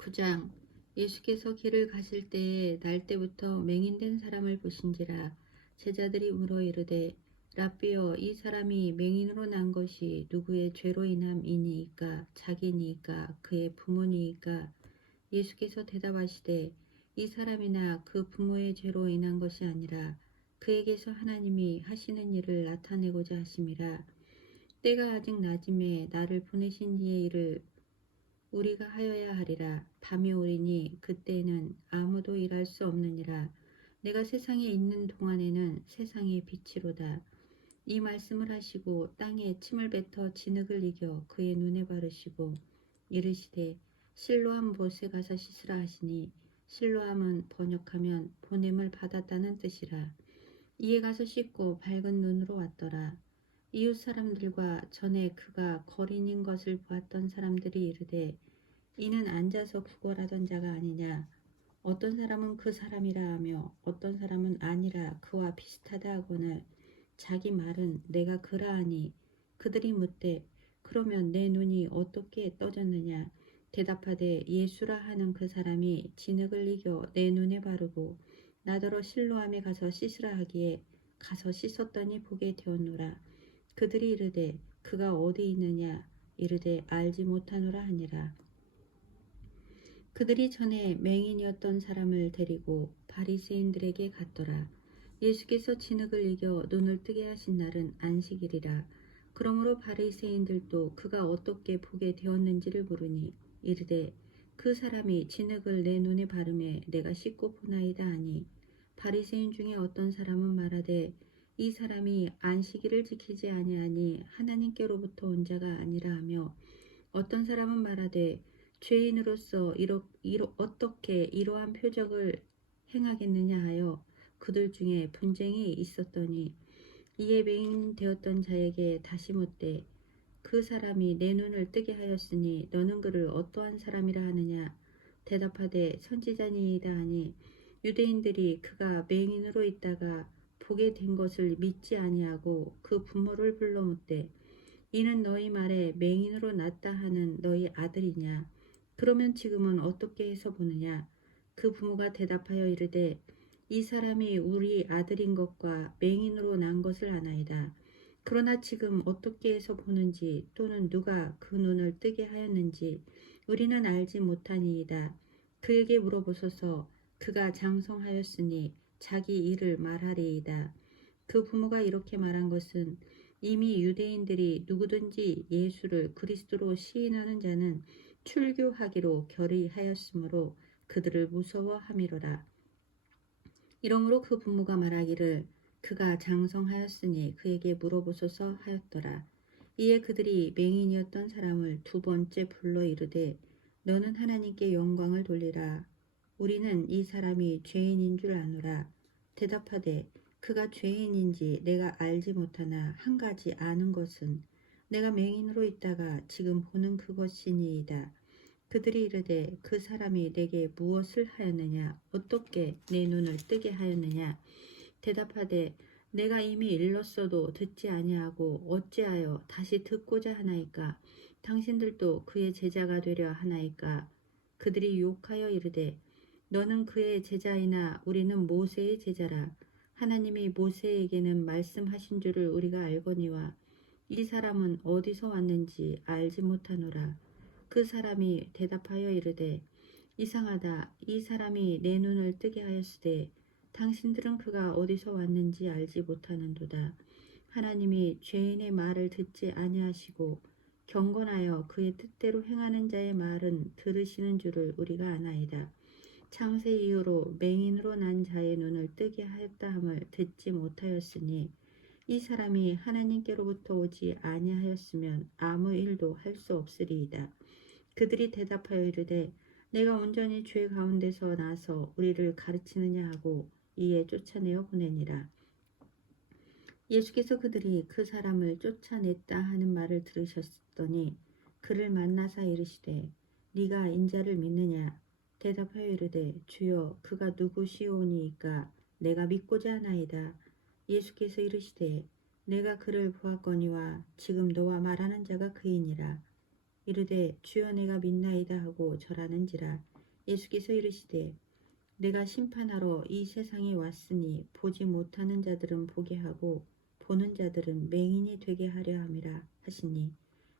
9장. 예수께서 길을 가실 때에 날때부터 맹인된 사람을 보신지라. 제자들이 물어 이르되 라삐여, 이 사람이 맹인으로 난 것이 누구의 죄로 인함이니이까? 자기니이까 그의 부모니이까? 예수께서 대답하시되 이 사람이나 그 부모의 죄로 인한 것이 아니라 그에게서 하나님이 하시는 일을 나타내고자 하심이라. 때가 아직 낮음에 나를 보내신 이의 일을 우리가 하여야 하리라. 밤이 오리니 그때는 아무도 일할 수 없느니라. 내가 세상에 있는 동안에는 세상의 빛이로다. 이 말씀을 하시고 땅에 침을 뱉어 진흙을 이겨 그의 눈에 바르시고 이르시되 실로암 못에 가서 씻으라 하시니, 실로암은 번역하면 보냄을 받았다는 뜻이라. 이에 가서 씻고 밝은 눈으로 왔더라. 이웃 사람들과 전에 그가 거린인 것을 보았던 사람들이 이르되 이는 앉아서 구걸하던 자가 아니냐. 어떤 사람은 그 사람이라 하며 어떤 사람은 아니라 그와 비슷하다 하거늘 자기 말은 내가 그라 하니, 그들이 묻되 그러면 내 눈이 어떻게 떠졌느냐. 대답하되 예수라 하는 그 사람이 진흙을 이겨 내 눈에 바르고 나더러 실로암에 가서 씻으라 하기에 가서 씻었더니 보게 되었노라. 그들이 이르되 그가 어디 있느냐. 이르되 알지 못하노라 하니라. 그들이 전에 맹인이었던 사람을 데리고 바리새인들에게 갔더라. 예수께서 진흙을 이겨 눈을 뜨게 하신 날은 안식일이라. 그러므로 바리새인들도 그가 어떻게 보게 되었는지를 물으니 이르되 그 사람이 진흙을 내 눈에 바르매 내가 씻고 보나이다 하니, 바리새인 중에 어떤 사람은 말하되 이 사람이 안식일을 지키지 아니하니 하나님께로부터 온 자가 아니라 하며, 어떤 사람은 말하되 죄인으로서 어떻게 이러한 표적을 행하겠느냐 하여 그들 중에 분쟁이 있었더니, 이에 맹인되었던 자에게 다시 묻되 그 사람이 내 눈을 뜨게 하였으니 너는 그를 어떠한 사람이라 하느냐. 대답하되 선지자니이다 하니, 유대인들이 그가 맹인으로 있다가 보게 된 것을 믿지 아니하고 그 부모를 불러 묻되 이는 너희 말에 맹인으로 났다 하는 너희 아들이냐. 그러면 지금은 어떻게 해서 보느냐. 그 부모가 대답하여 이르되 이 사람이 우리 아들인 것과 맹인으로 난 것을 아나이다. 그러나 지금 어떻게 해서 보는지 또는 누가 그 눈을 뜨게 하였는지 우리는 알지 못하니이다. 그에게 물어보소서. 그가 장성하였으니 자기 일을 말하리이다. 그 부모가 이렇게 말한 것은 이미 유대인들이 누구든지 예수를 그리스도로 시인하는 자는 출교하기로 결의하였으므로 그들을 무서워함이로라. 이러므로 그 부모가 말하기를 그가 장성하였으니 그에게 물어보소서 하였더라. 이에 그들이 맹인이었던 사람을 두 번째 불러 이르되 너는 하나님께 영광을 돌리라. 우리는 이 사람이 죄인인 줄 아노라. 대답하되 그가 죄인인지 내가 알지 못하나 한 가지 아는 것은 내가 맹인으로 있다가 지금 보는 그것이니이다. 그들이 이르되 그 사람이 내게 무엇을 하였느냐. 어떻게 내 눈을 뜨게 하였느냐. 대답하되 내가 이미 일렀어도 듣지 아니하고 어찌하여 다시 듣고자 하나이까. 당신들도 그의 제자가 되려 하나이까. 그들이 유혹하여 이르되 너는 그의 제자이나 우리는 모세의 제자라. 하나님이 모세에게는 말씀하신 줄을 우리가 알거니와 이 사람은 어디서 왔는지 알지 못하노라. 그 사람이 대답하여 이르되 이상하다. 이 사람이 내 눈을 뜨게 하였으되 당신들은 그가 어디서 왔는지 알지 못하는도다. 하나님이 죄인의 말을 듣지 아니하시고 경건하여 그의 뜻대로 행하는 자의 말은 들으시는 줄을 우리가 아나이다. 창세 이후로 맹인으로 난 자의 눈을 뜨게 하였다 함을 듣지 못하였으니 이 사람이 하나님께로부터 오지 아니하였으면 아무 일도 할 수 없으리이다. 그들이 대답하여 이르되 내가 온전히 죄 가운데서 나서 우리를 가르치느냐 하고 이에 쫓아내어 보내니라. 예수께서 그들이 그 사람을 쫓아냈다 하는 말을 들으셨더니 그를 만나사 이르시되 네가 인자를 믿느냐. 대답하여 이르되 주여 그가 누구시오니이까 내가 믿고자 하나이다. 예수께서 이르시되 내가 그를 보았거니와 지금 너와 말하는 자가 그이니라. 이르되 주여 내가 믿나이다 하고 절하는지라. 예수께서 이르시되 내가 심판하러 이 세상에 왔으니 보지 못하는 자들은 보게 하고 보는 자들은 맹인이 되게 하려 함이라 하시니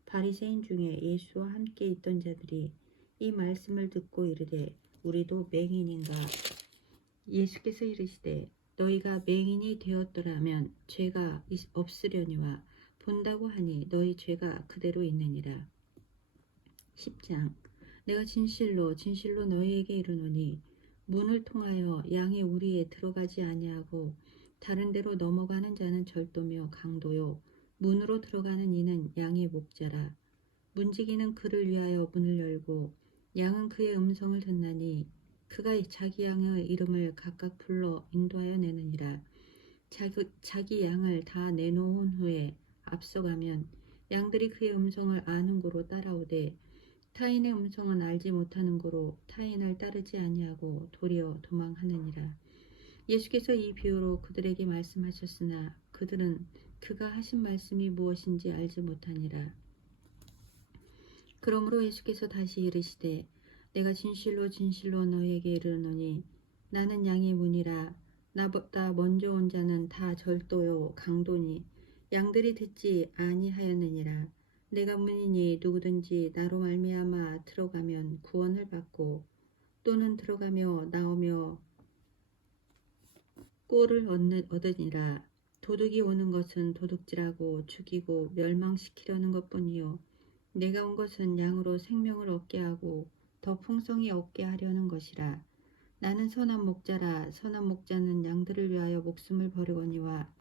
바리새인 중에 예수와 함께 있던 자들이 이 말씀을 듣고 이르되 우리도 맹인인가. 예수께서 이르시되 너희가 맹인이 되었더라면 죄가 없으려니와 본다고 하니 너희 죄가 그대로 있느니라. 10장. 내가 진실로 진실로 너희에게 이르노니 문을 통하여 양의 우리에 들어가지 아니하고 다른 데로 넘어가는 자는 절도며 강도요 문으로 들어가는 이는 양의 목자라. 문지기는 그를 위하여 문을 열고 양은 그의 음성을 듣나니 그가 자기 양의 이름을 각각 불러 인도하여 내느니라. 자기 양을 다 내놓은 후에 앞서가면 양들이 그의 음성을 아는 고로 따라오되 타인의 음성은 알지 못하는 고로 타인을 따르지 아니하고 도리어 도망하느니라. 예수께서 이 비유로 그들에게 말씀하셨으나 그들은 그가 하신 말씀이 무엇인지 알지 못하니라. 그러므로 예수께서 다시 이르시되 내가 진실로 진실로 너희에게 이르노니 나는 양의 문이라. 나보다 먼저 온 자는 다 절도요 강도니 양들이 듣지 아니하였느니라. 내가 문이니 누구든지 나로 말미암아 들어가면 구원을 받고 또는 들어가며 나오며 꼴을 얻으니라. 도둑이 오는 것은 도둑질하고 죽이고 멸망시키려는 것뿐이요 내가 온 것은 양으로 생명을 얻게 하고 더 풍성히 얻게 하려는 것이라. 나는 선한 목자라. 선한 목자는 양들을 위하여 목숨을 버리거니와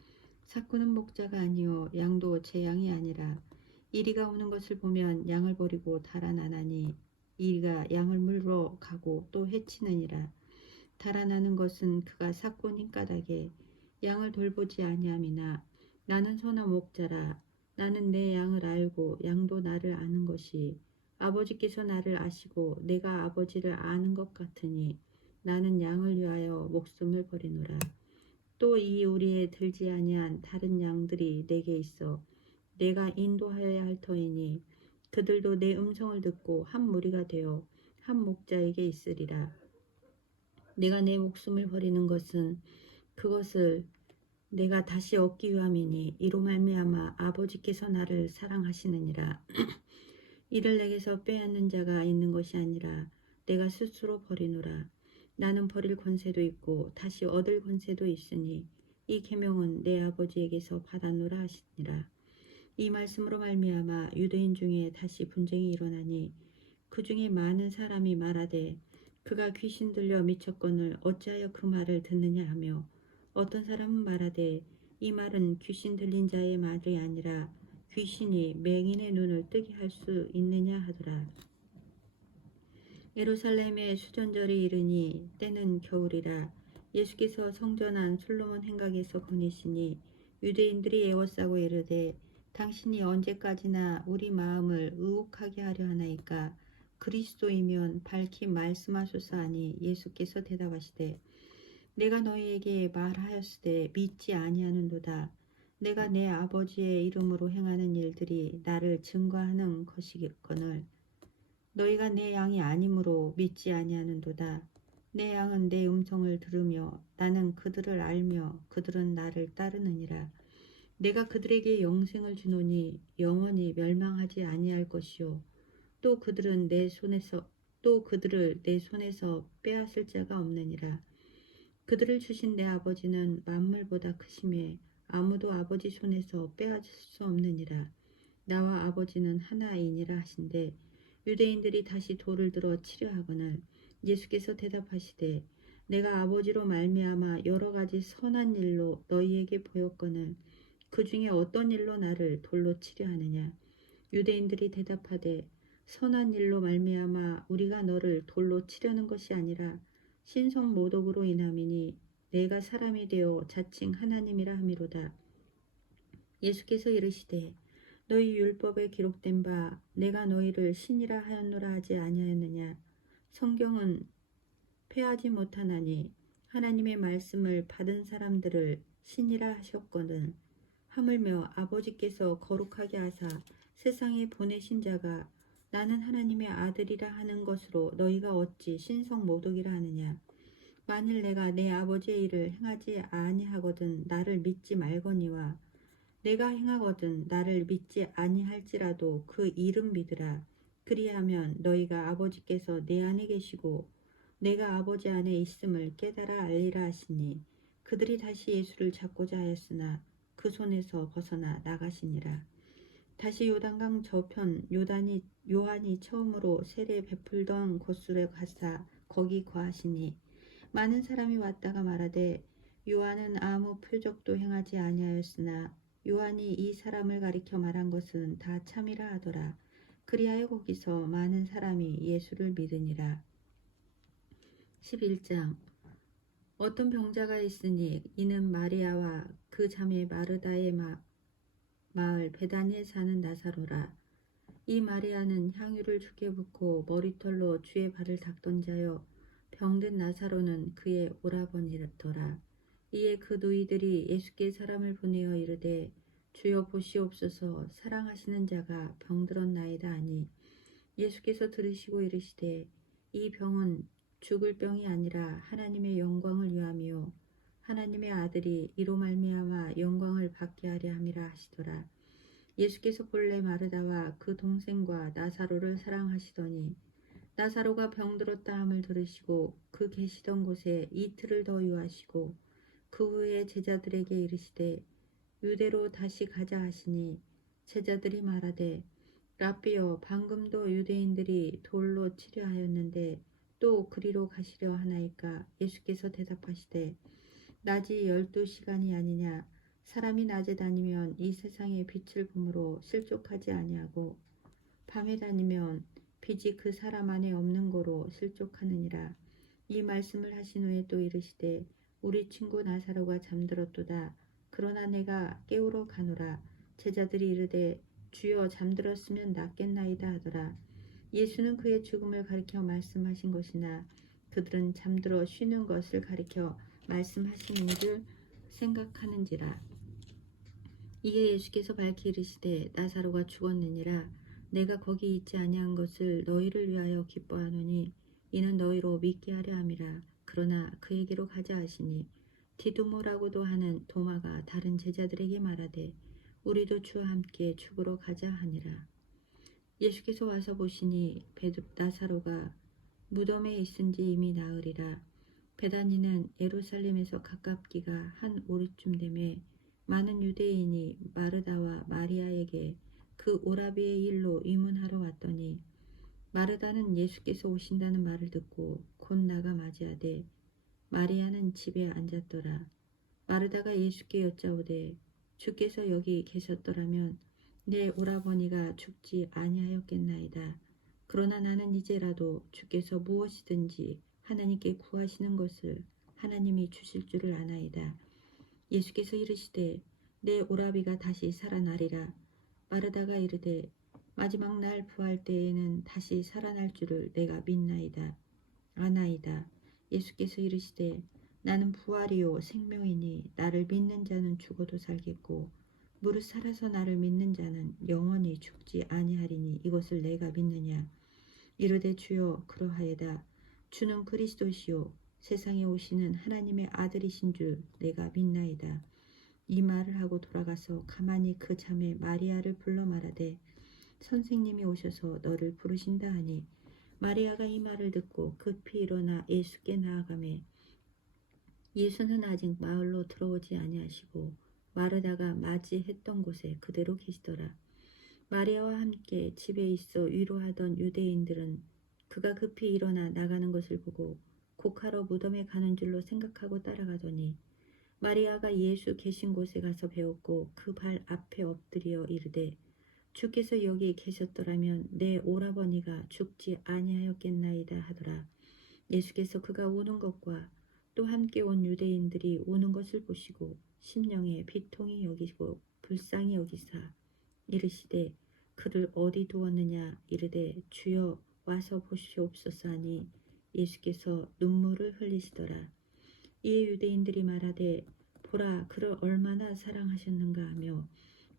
사꾸는 목자가 아니요 양도 제 양이 아니라. 이리가 오는 것을 보면 양을 버리고 달아나나니 이리가 양을 물러 가고 또 해치느니라. 달아나는 것은 그가 사꾼인 까닭에 양을 돌보지 아니함이나 나는 선한 목자라. 나는 내 양을 알고 양도 나를 아는 것이 아버지께서 나를 아시고 내가 아버지를 아는 것 같으니 나는 양을 위하여 목숨을 버리노라. 또 이 우리에 들지 아니한 다른 양들이 내게 있어 내가 인도하여야 할 터이니 그들도 내 음성을 듣고 한 무리가 되어 한 목자에게 있으리라. 내가 내 목숨을 버리는 것은 그것을 내가 다시 얻기 위함이니 이로 말미암아 아버지께서 나를 사랑하시느니라. 이를 내게서 빼앗는 자가 있는 것이 아니라 내가 스스로 버리노라. 나는 버릴 권세도 있고 다시 얻을 권세도 있으니 이 계명은 내 아버지에게서 받았노라 하시니라. 이 말씀으로 말미암아 유대인 중에 다시 분쟁이 일어나니 그 중에 많은 사람이 말하되 그가 귀신 들려 미쳤거늘 어찌하여 그 말을 듣느냐 하며 어떤 사람은 말하되 이 말은 귀신 들린 자의 말이 아니라 귀신이 맹인의 눈을 뜨게 할 수 있느냐 하더라. 예루살렘에 수전절이 이르니 때는 겨울이라. 예수께서 성전 안 솔로몬 행각에서 보내시니 유대인들이 애워싸고 이르되 당신이 언제까지나 우리 마음을 의혹하게 하려 하나이까. 그리스도이면 밝히 말씀하소서 하니 예수께서 대답하시되 내가 너희에게 말하였으되 믿지 아니하는도다. 내가 내 아버지의 이름으로 행하는 일들이 나를 증거하는 것이거늘 너희가 내 양이 아니므로 믿지 아니하는도다. 내 양은 내 음성을 들으며 나는 그들을 알며 그들은 나를 따르느니라. 내가 그들에게 영생을 주노니 영원히 멸망하지 아니할 것이요 또 그들을 내 손에서 빼앗을 자가 없느니라. 그들을 주신 내 아버지는 만물보다 크심에 아무도 아버지 손에서 빼앗을 수 없느니라. 나와 아버지는 하나이니라 하신대 유대인들이 다시 돌을 들어 치려 하거늘 예수께서 대답하시되 내가 아버지로 말미암아 여러 가지 선한 일로 너희에게 보였거늘 그 중에 어떤 일로 나를 돌로 치려 하느냐. 유대인들이 대답하되 선한 일로 말미암아 우리가 너를 돌로 치려는 것이 아니라 신성 모독으로 인함이니 내가 사람이 되어 자칭 하나님이라 함이로다. 예수께서 이르시되 너희 율법에 기록된 바 내가 너희를 신이라 하였노라 하지 아니하였느냐. 성경은 패하지 못하나니 하나님의 말씀을 받은 사람들을 신이라 하셨거든. 하물며 아버지께서 거룩하게 하사 세상에 보내신 자가 나는 하나님의 아들이라 하는 것으로 너희가 어찌 신성 모독이라 하느냐. 만일 내가 내 아버지의 일을 행하지 아니하거든 나를 믿지 말거니와 내가 행하거든 나를 믿지 아니할지라도 그 일은 믿으라. 그리하면 너희가 아버지께서 내 안에 계시고 내가 아버지 안에 있음을 깨달아 알리라 하시니 그들이 다시 예수를 잡고자 하였으나 그 손에서 벗어나 나가시니라. 다시 요단강 저편 요한이 처음으로 세례 베풀던 곳으로 가사 거기 거하시니 많은 사람이 왔다가 말하되 요한은 아무 표적도 행하지 아니하였으나 요한이 이 사람을 가리켜 말한 것은 다 참이라 하더라. 그리하여 거기서 많은 사람이 예수를 믿으니라. 11장. 어떤 병자가 있으니 이는 마리아와 그 자매 마르다의 마을 베다니에 사는 나사로라. 이 마리아는 향유를 주께 붓고 머리털로 주의 발을 닦던 자여 병든 나사로는 그의 오라버니더라. 이에 그 누이들이 예수께 사람을 보내어 이르되 주여 보시옵소서 사랑하시는 자가 병들었나이다 하니 예수께서 들으시고 이르시되 이 병은 죽을 병이 아니라 하나님의 영광을 위함이요 하나님의 아들이 이로 말미암아 영광을 받게 하려 함이라 하시더라. 예수께서 본래 마르다와 그 동생과 나사로를 사랑하시더니 나사로가 병들었다 함을 들으시고 그 계시던 곳에 이틀을 더 유하시고 그 후에 제자들에게 이르시되 유대로 다시 가자 하시니 제자들이 말하되 라삐여 방금도 유대인들이 돌로 치려 하였는데 또 그리로 가시려 하나이까. 예수께서 대답하시되 낮이 12시간이 아니냐. 사람이 낮에 다니면 이 세상의 빛을 보므로 실족하지 아니하고 밤에 다니면 빛이 그 사람 안에 없는 거로 실족하느니라. 이 말씀을 하신 후에 또 이르시되 우리 친구 나사로가 잠들었도다. 그러나 내가 깨우러 가노라. 제자들이 이르되 주여 잠들었으면 낫겠나이다 하더라. 예수는 그의 죽음을 가리켜 말씀하신 것이나 그들은 잠들어 쉬는 것을 가리켜 말씀하시는 줄 생각하는지라. 이에 예수께서 밝히 이르시되 나사로가 죽었느니라. 내가 거기 있지 아니한 것을 너희를 위하여 기뻐하노니 이는 너희로 믿게 하려 함이라. 그러나 그에게로 가자 하시니 디두모라고도 하는 도마가 다른 제자들에게 말하되 우리도 주와 함께 죽으러 가자 하니라. 예수께서 와서 보시니 나사로가 무덤에 있은지 이미 나으리라. 베다니는 예루살렘에서 가깝기가 한 오리쯤 되매 많은 유대인이 마르다와 마리아에게 그 오라비의 일로 의문하러 왔더니 마르다는 예수께서 오신다는 말을 듣고 곧 나가 맞이하되 마리아는 집에 앉았더라. 마르다가 예수께 여짜오되 주께서 여기 계셨더라면 내 오라버니가 죽지 아니하였겠나이다. 그러나 나는 이제라도 주께서 무엇이든지 하나님께 구하시는 것을 하나님이 주실 줄을 아나이다. 예수께서 이르시되 내 오라비가 다시 살아나리라. 마르다가 이르되 마지막 날 부활 때에는 다시 살아날 줄을 내가 믿나이다. 아나이다. 예수께서 이르시되 나는 부활이요 생명이니 나를 믿는 자는 죽어도 살겠고 무릇 살아서 나를 믿는 자는 영원히 죽지 아니하리니 이것을 내가 믿느냐. 이르되 주여 그러하여다. 주는 그리스도시요 세상에 오시는 하나님의 아들이신 줄 내가 믿나이다. 이 말을 하고 돌아가서 가만히 그 자매 마리아를 불러 말하되 선생님이 오셔서 너를 부르신다 하니 마리아가 이 말을 듣고 급히 일어나 예수께 나아가매 예수는 아직 마을로 들어오지 아니하시고 마르다가 맞이했던 곳에 그대로 계시더라. 마리아와 함께 집에 있어 위로하던 유대인들은 그가 급히 일어나 나가는 것을 보고 곡하러 무덤에 가는 줄로 생각하고 따라가더니 마리아가 예수 계신 곳에 가서 배웠고 그 발 앞에 엎드려 이르되 주께서 여기 계셨더라면 내 오라버니가 죽지 아니하였겠나이다 하더라. 예수께서 그가 오는 것과 또 함께 온 유대인들이 오는 것을 보시고 심령에 비통히 여기고 불쌍히 여기사 이르시되 그를 어디 두었느냐. 이르되 주여 와서 보시옵소서 하니 예수께서 눈물을 흘리시더라. 이에 유대인들이 말하되 보라 그를 얼마나 사랑하셨는가 하며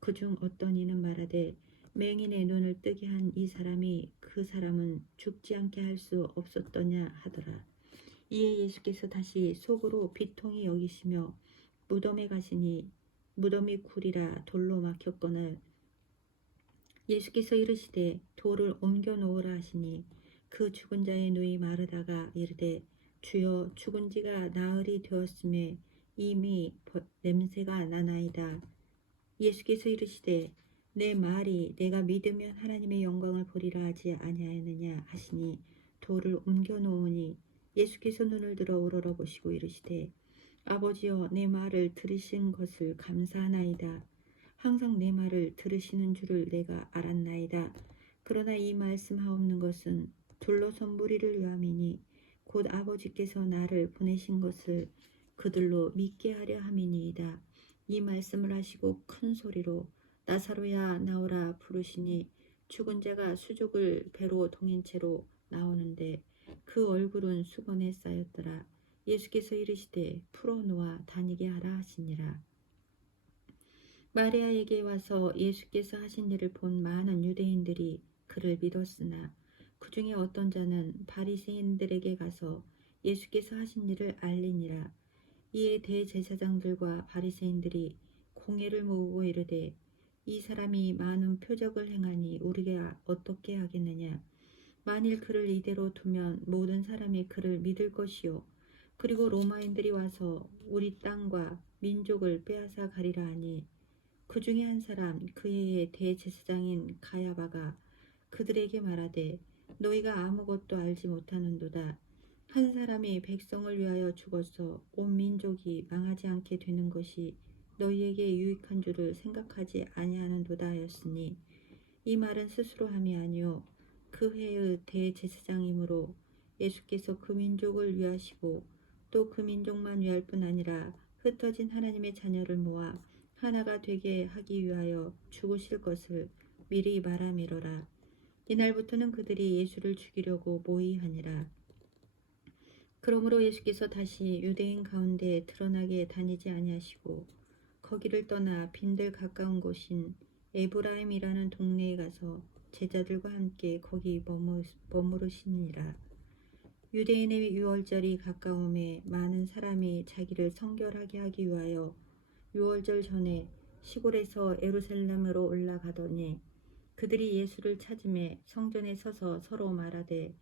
그중 어떤 이는 말하되 맹인의 눈을 뜨게 한 이 사람이 그 사람은 죽지 않게 할 수 없었더냐 하더라. 이에 예수께서 다시 속으로 비통히 여기시며 무덤에 가시니 무덤이 굴이라 돌로 막혔거늘 예수께서 이르시되 돌을 옮겨 놓으라 하시니 그 죽은 자의 누이 마르다가 이르되 주여 죽은 지가 나흘이 되었음에 이미 냄새가 나나이다. 예수께서 이르시되 내 말이 내가 믿으면 하나님의 영광을 보리라 하지 아니하였느냐 하시니 돌을 옮겨 놓으니 예수께서 눈을 들어 우러러보시고 이르시되 아버지여 내 말을 들으신 것을 감사하나이다. 항상 내 말을 들으시는 줄을 내가 알았나이다. 그러나 이 말씀하옵는 것은 둘러선 무리를 위함이니 곧 아버지께서 나를 보내신 것을 그들로 믿게 하려 함이니이다. 이 말씀을 하시고 큰 소리로 나사로야 나오라 부르시니 죽은 자가 수족을 배로 동인 채로 나오는데 그 얼굴은 수건에 쌓였더라. 예수께서 이르시되 풀어놓아 다니게 하라 하시니라. 마리아에게 와서 예수께서 하신 일을 본 많은 유대인들이 그를 믿었으나 그 중에 어떤 자는 바리새인들에게 가서 예수께서 하신 일을 알리니라. 이에 대제사장들과 바리새인들이 공회를 모으고 이르되 이 사람이 많은 표적을 행하니 우리가 어떻게 하겠느냐. 만일 그를 이대로 두면 모든 사람이 그를 믿을 것이요 그리고 로마인들이 와서 우리 땅과 민족을 빼앗아 가리라 하니 그 중에 한 사람 그 해의 대제사장인 가야바가 그들에게 말하되 너희가 아무것도 알지 못하는도다. 한 사람이 백성을 위하여 죽어서 온 민족이 망하지 않게 되는 것이 너희에게 유익한 줄을 생각하지 아니하는도다 하였으니 이 말은 스스로 함이 아니요 그 해의 대제사장이므로 예수께서 그 민족을 위하시고 또 그 민족만 위할 뿐 아니라 흩어진 하나님의 자녀를 모아 하나가 되게 하기 위하여 죽으실 것을 미리 말함이로라. 이날부터는 그들이 예수를 죽이려고 모의하니라. 그러므로 예수께서 다시 유대인 가운데 드러나게 다니지 아니하시고 거기를 떠나 빈들 가까운 곳인 에브라임이라는 동네에 가서 제자들과 함께 거기 머무르시니라. 유대인의 유월절이 가까움에 많은 사람이 자기를 성결하게 하기 위하여 유월절 전에 시골에서 예루살렘으로 올라가더니 그들이 예수를 찾음에 성전에 서서 서로 말하되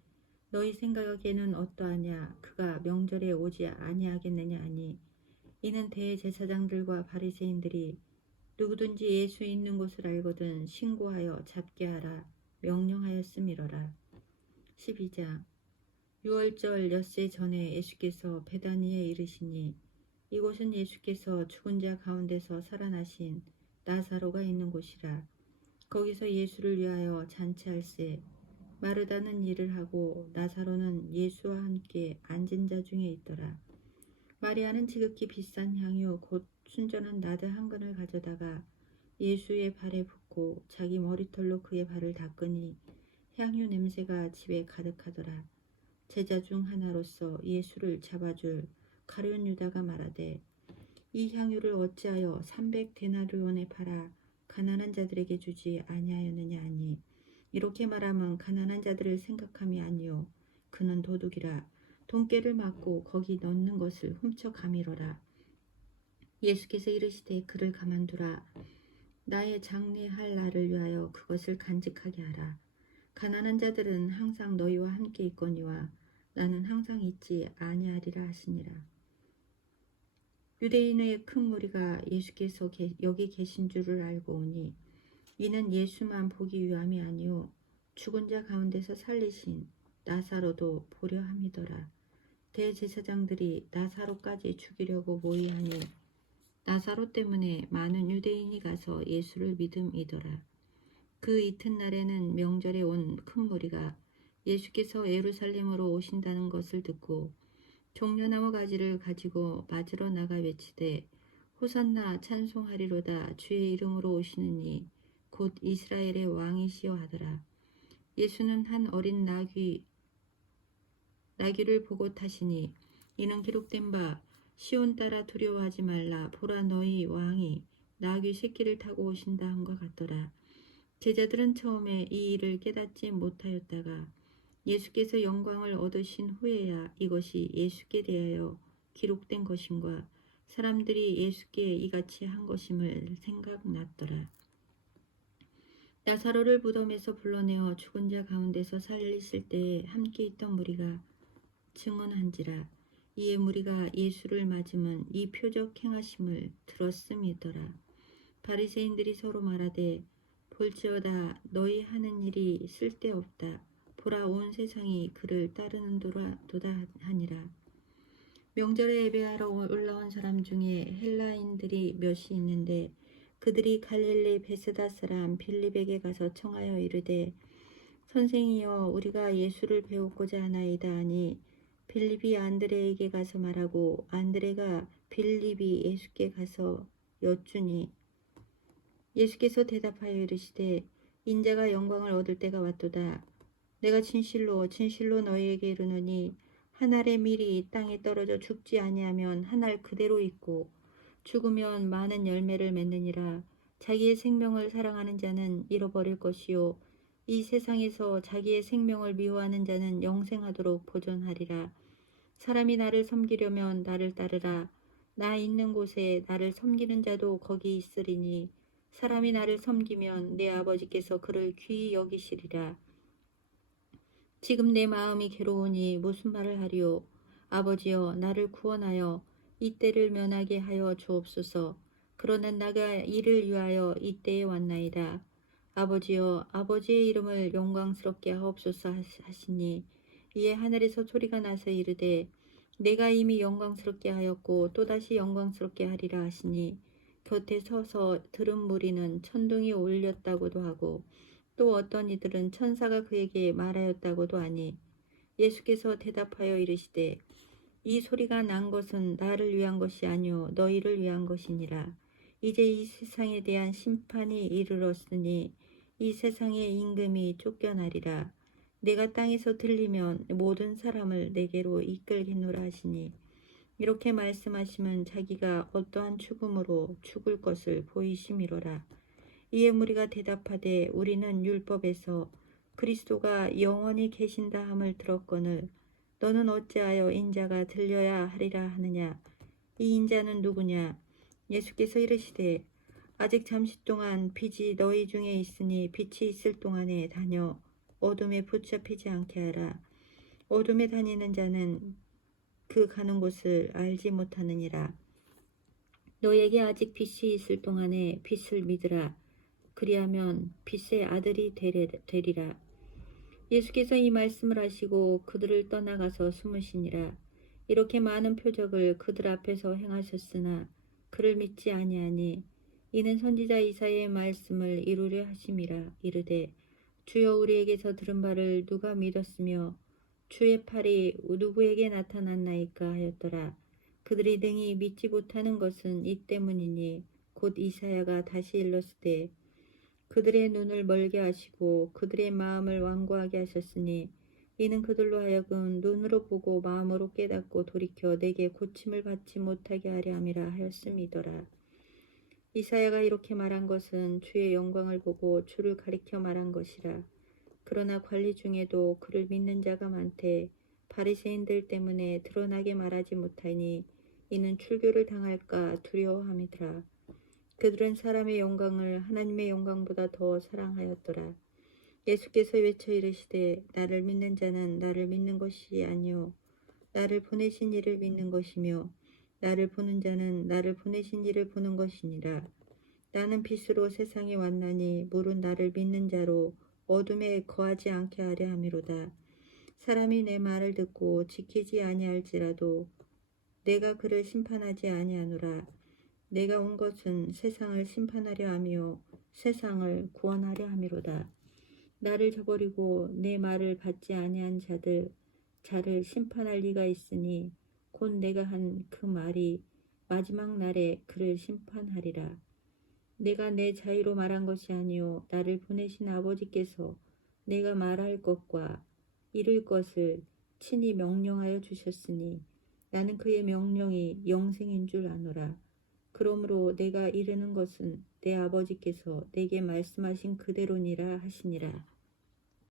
너희 생각에는 어떠하냐 그가 명절에 오지 아니하겠느냐 하니 이는 대제사장들과 바리새인들이 누구든지 예수 있는 곳을 알거든 신고하여 잡게 하라 명령하였음이로라. 12장 유월절 엿새 전에 예수께서 베다니에 이르시니 이곳은 예수께서 죽은 자 가운데서 살아나신 나사로가 있는 곳이라. 거기서 예수를 위하여 잔치할세 마르다는 일을 하고 나사로는 예수와 함께 앉은 자 중에 있더라. 마리아는 지극히 비싼 향유 곧 순전한 나드 한 근을 가져다가 예수의 발에 붓고 자기 머리털로 그의 발을 닦으니 향유 냄새가 집에 가득하더라. 제자 중 하나로서 예수를 잡아줄 가룟 유다가 말하되 이 향유를 어찌하여 300데나리온에 팔아 가난한 자들에게 주지 아니하였느냐 하니 이렇게 말하면 가난한 자들을 생각함이 아니요 그는 도둑이라 돈깨를 맞고 거기 넣는 것을 훔쳐가미로라. 예수께서 이르시되 그를 가만두라. 나의 장례할 날을 위하여 그것을 간직하게 하라. 가난한 자들은 항상 너희와 함께 있거니와 나는 항상 있지 아니하리라 하시니라. 유대인의 큰 무리가 예수께서 여기 계신 줄을 알고 오니 이는 예수만 보기 위함이 아니요 죽은 자 가운데서 살리신 나사로도 보려 함이더라. 대제사장들이 나사로까지 죽이려고 모의하니 나사로 때문에 많은 유대인이 가서 예수를 믿음이더라. 그 이튿날에는 명절에 온 큰 무리가 예수께서 예루살렘으로 오신다는 것을 듣고 종려나무 가지를 가지고 맞으러 나가 외치되 호산나 찬송하리로다 주의 이름으로 오시는 이 곧 이스라엘의 왕이시여 하더라. 예수는 한 어린 나귀를 보고 타시니 이는 기록된 바 시온 따라 두려워하지 말라 보라 너희 왕이 나귀 새끼를 타고 오신다 함과 같더라. 제자들은 처음에 이 일을 깨닫지 못하였다가 예수께서 영광을 얻으신 후에야 이것이 예수께 대하여 기록된 것임과 사람들이 예수께 이같이 한 것임을 생각났더라. 나사로를 무덤에서 불러내어 죽은 자 가운데서 살리실 때에 함께 있던 무리가 증언한지라. 이에 무리가 예수를 맞음은 이 표적 행하심을 들었음이더라. 바리새인들이 서로 말하되 볼지어다 너희 하는 일이 쓸데없다. 보라 온 세상이 그를 따르는도다 하니라. 명절에 예배하러 올라온 사람 중에 헬라인들이 몇이 있는데 그들이 갈릴리 베세다 사람 빌립에게 가서 청하여 이르되 선생이여 우리가 예수를 배우고자 하나이다 하니 빌립이 안드레에게 가서 말하고 안드레가 빌립이 예수께 가서 여쭈니 예수께서 대답하여 이르시되 인자가 영광을 얻을 때가 왔도다. 내가 진실로 너희에게 이르노니 한 알의 밀이 땅에 떨어져 죽지 아니하면 한 알 그대로 있고 죽으면 많은 열매를 맺느니라. 자기의 생명을 사랑하는 자는 잃어버릴 것이요 이 세상에서 자기의 생명을 미워하는 자는 영생하도록 보존하리라. 사람이 나를 섬기려면 나를 따르라. 나 있는 곳에 나를 섬기는 자도 거기 있으리니 사람이 나를 섬기면 내 아버지께서 그를 귀히 여기시리라. 지금 내 마음이 괴로우니 무슨 말을 하리요. 아버지여 나를 구원하여 이 때를 면하게 하여 주옵소서. 그러나 나가 이를 위하여 이 때에 왔나이다. 아버지여 아버지의 이름을 영광스럽게 하옵소서 하시니 이에 하늘에서 소리가 나서 이르되 내가 이미 영광스럽게 하였고 또다시 영광스럽게 하리라 하시니 곁에 서서 들은 무리는 천둥이 울렸다고도 하고 또 어떤 이들은 천사가 그에게 말하였다고도 하니 예수께서 대답하여 이르시되 이 소리가 난 것은 나를 위한 것이 아니요 너희를 위한 것이니라. 이제 이 세상에 대한 심판이 이르렀으니 이 세상의 임금이 쫓겨나리라. 내가 땅에서 들리면 모든 사람을 내게로 이끌겠노라 하시니 이렇게 말씀하시면 자기가 어떠한 죽음으로 죽을 것을 보이심이로라. 이에 무리가 대답하되 우리는 율법에서 그리스도가 영원히 계신다 함을 들었거늘 너는 어찌하여 인자가 들려야 하리라 하느냐. 이 인자는 누구냐. 예수께서 이르시되 아직 잠시 동안 빛이 너희 중에 있으니 빛이 있을 동안에 다녀 어둠에 붙잡히지 않게 하라. 어둠에 다니는 자는 그 가는 곳을 알지 못하느니라. 너에게 아직 빛이 있을 동안에 빛을 믿으라. 그리하면 빛의 아들이 되리라. 예수께서 이 말씀을 하시고 그들을 떠나가서 숨으시니라. 이렇게 많은 표적을 그들 앞에서 행하셨으나 그를 믿지 아니하니 이는 선지자 이사야의 말씀을 이루려 하심이라. 이르되 주여 우리에게서 들은 바를 누가 믿었으며 주의 팔이 누구에게 나타났나이까 하였더라. 그들이 능히 믿지 못하는 것은 이 때문이니 곧 이사야가 다시 일렀으되 그들의 눈을 멀게 하시고 그들의 마음을 완고하게 하셨으니 이는 그들로 하여금 눈으로 보고 마음으로 깨닫고 돌이켜 내게 고침을 받지 못하게 하려 함이라 하였음이더라. 이사야가 이렇게 말한 것은 주의 영광을 보고 주를 가리켜 말한 것이라. 그러나 관리 중에도 그를 믿는 자가 많되 바리새인들 때문에 드러나게 말하지 못하니 이는 출교를 당할까 두려워함이더라. 그들은 사람의 영광을 하나님의 영광보다 더 사랑하였더라. 예수께서 외쳐 이르시되 나를 믿는 자는 나를 믿는 것이 아니요 나를 보내신 이를 믿는 것이며 나를 보는 자는 나를 보내신 이를 보는 것이니라. 나는 빛으로 세상에 왔나니 물은 나를 믿는 자로 어둠에 거하지 않게 하려 함이로다. 사람이 내 말을 듣고 지키지 아니할지라도 내가 그를 심판하지 아니하노라. 내가 온 것은 세상을 심판하려 하며 세상을 구원하려 함이로다. 나를 저버리고 내 말을 받지 아니한 자를 심판할 리가 있으니 곧 내가 한 그 말이 마지막 날에 그를 심판하리라. 내가 내 자유로 말한 것이 아니요 나를 보내신 아버지께서 내가 말할 것과 이룰 것을 친히 명령하여 주셨으니 나는 그의 명령이 영생인 줄 아노라. 그러므로 내가 이르는 것은 내 아버지께서 내게 말씀하신 그대로니라 하시니라.